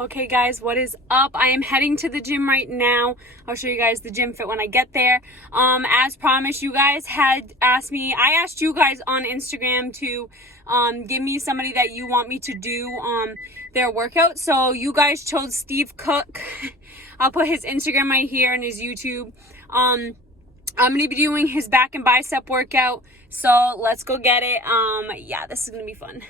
Okay guys, what is up? I am heading to the gym right now. I'll show you guys the gym fit when I get there. As promised, you guys had asked me, I asked you guys on Instagram to give me somebody that you want me to do their workout. So you guys chose Steve Cook. I'll put his Instagram right here and his YouTube. I'm going to be doing his back and bicep workout. So let's go get it. Yeah, this is going to be fun.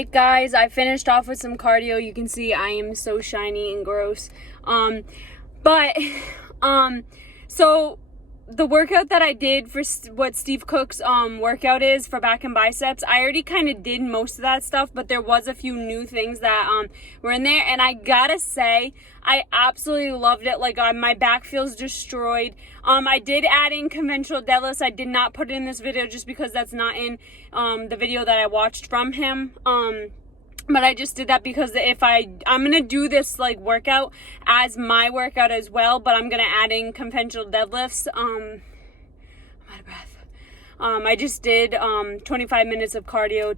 Alright guys, I finished off with some cardio. You can see I am so shiny and gross. So the workout that I did for what Steve Cook's workout is for back and biceps, I already kind of did most of that stuff, but there was a few new things that were in there, and I gotta say I absolutely loved it. Like my back feels destroyed. I did add in conventional deadlifts. I did not put it in this video just because that's not in the video that I watched from him. But I just did that because if I'm gonna do this like workout as my workout as well, but I'm gonna add in conventional deadlifts. I'm out of breath. I just did 25 minutes of cardio,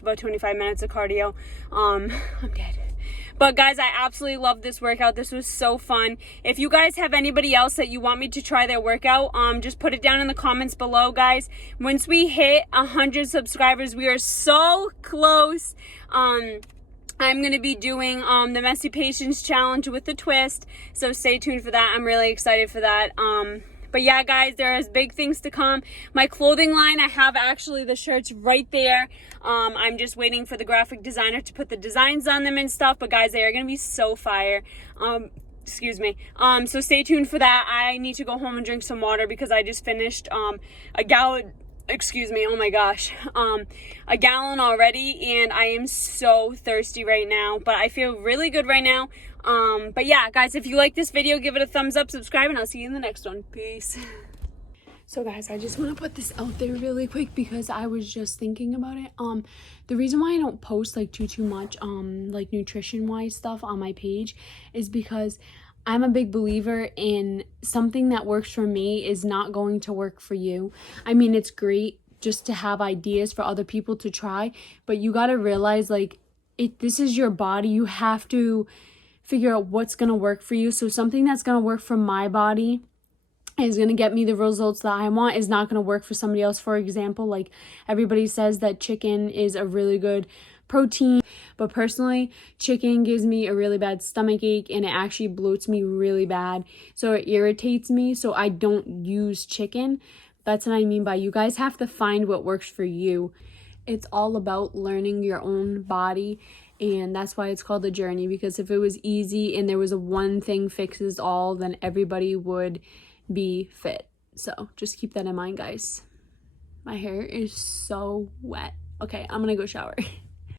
about 25 minutes of cardio. I'm dead. But guys, I absolutely love this workout. This was so fun. If you guys have anybody else that you want me to try their workout, just put it down in the comments below, guys. Once we hit 100 subscribers, we are so close. I'm going to be doing the Messy Patience Challenge with the twist. So stay tuned for that. I'm really excited for that. But yeah, guys, there's big things to come. My clothing line, I have actually the shirts right there. I'm just waiting for the graphic designer to put the designs on them and stuff. But guys, they are going to be so fire. Excuse me. So stay tuned for that. I need to go home and drink some water because I just finished a gallon. Excuse me, oh my gosh, a gallon already, and I am so thirsty right now, but I feel really good right now. But yeah, guys, if you like this video, give it a thumbs up, subscribe, and I'll see you in the next one. Peace. So guys, I just want to put this out there really quick because I was just thinking about it. The reason why I don't post like too much like nutrition wise stuff on my page is because I'm a big believer in something that works for me is not going to work for you. I mean, it's great just to have ideas for other people to try, but you got to realize like this is your body. You have to figure out what's going to work for you. So something that's going to work for my body is going to get me the results that I want is not going to work for somebody else. For example, like everybody says that chicken is a really good protein, but personally chicken gives me a really bad stomach ache and it actually bloats me really bad, so it irritates me, so I don't use chicken. That's what I mean by you guys have to find what works for you. It's all about learning your own body, and that's why it's called a journey, because if it was easy and there was a one thing fixes all, then everybody would be fit. So just keep that in mind, guys. My hair is so wet. Okay, I'm gonna go shower.